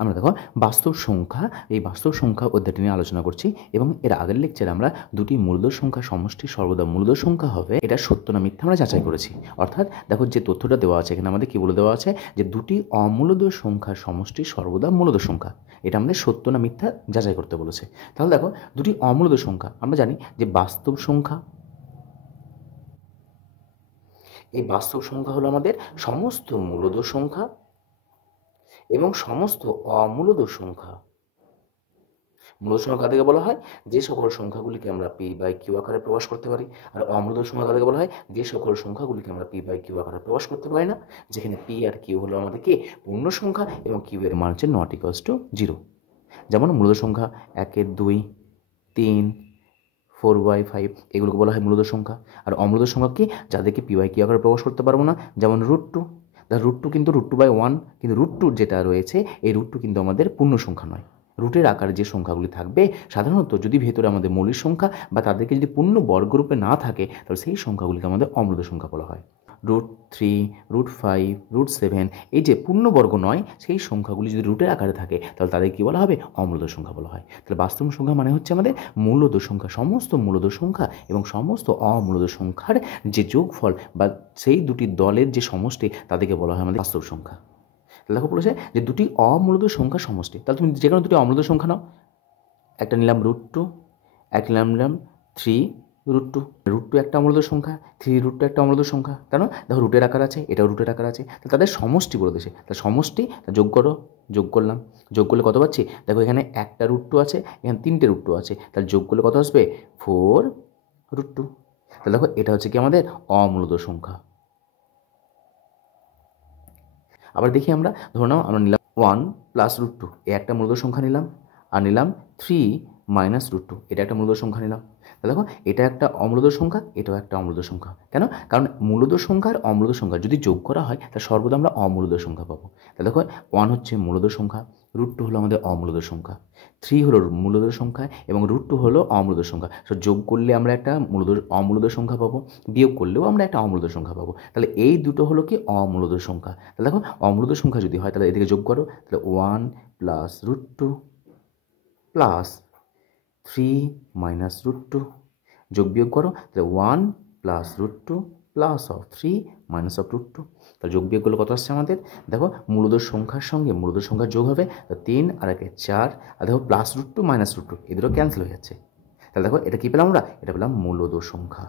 আমরা দেখো বাস্তব সংখ্যা, এই বাস্তব সংখ্যা অধ্যায়টি নিয়ে আলোচনা করছি এবং এর আগের লেকচারে আমরা দুটি মূলদ সংখ্যা সমষ্টি সর্বদা মূলদ সংখ্যা হবে এটা সত্য না মিথ্যা আমরা যাচাই করেছি। অর্থাৎ দেখো যে তথ্যটা দেওয়া আছে এখানে আমাদের কী বলে দেওয়া আছে যে দুটি অমূলদ সংখ্যার সমষ্টি সর্বদা মূলদ সংখ্যা, এটা আমাদের সত্য না মিথ্যা যাচাই করতে বলেছে। তাহলে দেখো দুটি অমূলদ সংখ্যা, আমরা জানি যে বাস্তব সংখ্যা, এই বাস্তব সংখ্যা হলো আমাদের সমস্ত মূলদ সংখ্যা এবং সমস্ত অমূলদ সংখ্যা। মূলদ সংখ্যা কাদেরকে বলা হয়? যে সকল সংখ্যাগুলিকে আমরা পি বাই কিউ আকারে প্রকাশ করতে পারি। আর অমূলদ সংখ্যা কাদেরকে বলা হয়? যে সকল সংখ্যাগুলিকে আমরা পি বাই কিউ আকারে প্রকাশ করতে পারি না, যেখানে পি আর কিউ হলো আমাদের কি পূর্ণ সংখ্যা এবং কিউ এর মান হচ্ছে নট ইকুয়ালস টু 0। যেমন মূলদ সংখ্যা 1, 2, 3, 4/5 এগুলোকে বলা হয় মূলদ সংখ্যা। আর অমূলদ সংখ্যা কি? যাদেরকে পি বাই কিউ আকারে প্রকাশ করতে পারবো না, যেমন √2। √2 কিন্তু √2/1, কিন্তু √2 যেটা রয়েছে এই √2 কিন্তু আমাদের পূর্ণ সংখ্যা নয়। রুটের আকারে যে সংখ্যাগুলি থাকবে সাধারণত যদি ভেতরে আমাদের মৌলিক সংখ্যা বা তাদেরকে যদি পূর্ণ বর্গরূপে না থাকে তাহলে সেই সংখ্যাগুলিকে আমাদের অমূলদ সংখ্যা বলা হয়। √3, √5, √7 এই যে পূর্ণবর্গ নয় সেই সংখ্যাগুলি যদি রুটের আকারে থাকে তাহলে তাদের কী বলা হবে? অমূলদ সংখ্যা বলা হয়। তাহলে বাস্তব সংখ্যা মানে হচ্ছে আমাদের মূলদ সংখ্যা, সমস্ত মূলদ সংখ্যা এবং সমস্ত অমূলদ সংখ্যার যে যোগফল বা সেই দুটি দলের যে সমষ্টি তাদেরকে বলা হয় আমাদের বাস্তব সংখ্যা। তাহলে দেখো বলেছে যে দুটি অমূলদ সংখ্যা সমষ্টি, তাহলে তুমি যে কোনো দুটি অমূলদ সংখ্যা নাও, একটা নিলাম √2, একটা নিলাম 3√2। √2 একটা অমূলদ সংখ্যা, 3√2 একটা অমূলদ সংখ্যা, কেন? দেখো রুটের আকার আছে, এটাও রুটের আকার আছে, তাহলে তাদের সমষ্টি বলে দিয়েছে। তাহলে সমষ্টি যোগ করো, যোগ করলাম, যোগ করলে কত পাচ্ছি? দেখো এখানে একটা √2 আছে, এখানে 3টে √2 আছে, তাহলে যোগ করলে কত আসবে? 4√2। তাহলে দেখো এটা হচ্ছে কি আমাদের অমূলদ সংখ্যা। আবার দেখি আমরা, ধরে নাও আমরা নিলাম 1 + √2, এ একটা মূলদ সংখ্যা নিলাম, আর নিলাম 3 - √2, এটা একটা মূলদ সংখ্যা নিলাম। তাহলে দেখো এটা একটা অমূলদ সংখ্যা, এটাও একটা অমূলদ সংখ্যা। কেন? কারণ মূলদ সংখ্যা আর অমূলদ সংখ্যা যদি যোগ করা হয় তাহলে সর্বদা আমরা অমূলদ সংখ্যা পাবো। তাহলে দেখো 1 হচ্ছে মূলদ সংখ্যা, √2 হলো আমাদের অমূলদ সংখ্যা, 3 হলো মূলদ সংখ্যা এবং √2 হলো অমূলদ সংখ্যা। সো যোগ করলে আমরা একটা অমূলদ সংখ্যা পাবো, বিয়োগ করলেও আমরা একটা অমূলদ সংখ্যা পাবো। তাহলে এই দুটো হলো কি অমূলদ সংখ্যা। তাহলে দেখো অমূলদ সংখ্যা যদি হয় তাহলে এদিকে যোগ করো, তাহলে 1 + √2 প্লাস 3 - √2, যোগ বিয়োগ করো, তাহলে 1 + √2 প্লাস 3 - √2। তাহলে যোগ বিয়োগ করলে কত আসছে আমাদের? দেখো মূলদ সংখ্যার সঙ্গে মূলদ সংখ্যার যোগ হবে, 3 আর 1 4, আর দেখো +√2 - √2 এই দুটো ক্যান্সেল হয়ে যাচ্ছে। তাহলে দেখো এটা কী পেলাম আমরা? এটা পেলাম মূলদ সংখ্যা।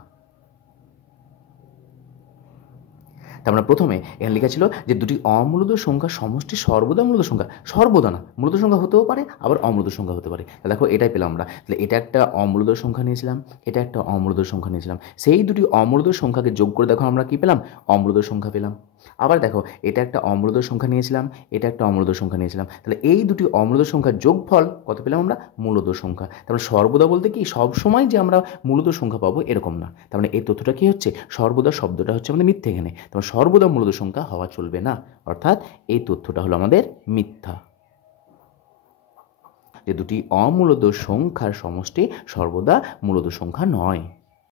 তার মানে প্রথমে এখানে লেখা ছিল যে দুটি অমূলদ সংখ্যা সমষ্টি সর্বদা মূলদ সংখ্যা, সর্বদা না, মূলদ সংখ্যা হতেও পারে আবার অমূলদ সংখ্যা হতে পারে। দেখো এটাই পেলাম আমরা। তাহলে এটা একটা অমূলদ সংখ্যা নিয়েছিলাম, এটা একটা অমূলদ সংখ্যা নিয়েছিলাম, সেই দুটি অমূলদ সংখ্যাকে যোগ করে দেখো আমরা কী পেলাম? অমূলদ সংখ্যা পেলাম। আবার দেখো এটা একটা অমূলদ সংখ্যা নিয়েছিলাম, এটা একটা অমূলদ সংখ্যা নিয়েছিলাম, তাহলে এই দুটি অমূলদ সংখ্যার যোগফল কত পেলাম আমরা? মূলদ সংখ্যা। তারপরে সর্বদা বলতে কি সব সময় যে আমরা মূলদ সংখ্যা পাবো এরকম না। তার মানে এই তথ্যটা কী হচ্ছে? সর্বদা শব্দটা হচ্ছে আমাদের মিথ্যে এখানে, তারপর সর্বদা মূলদ সংখ্যা হওয়া চলবে না, অর্থাৎ এই তথ্যটা হলো আমাদের মিথ্যা। যে দুটি অমূলদ সংখ্যার সমষ্টি সর্বদা মূলদ সংখ্যা নয়।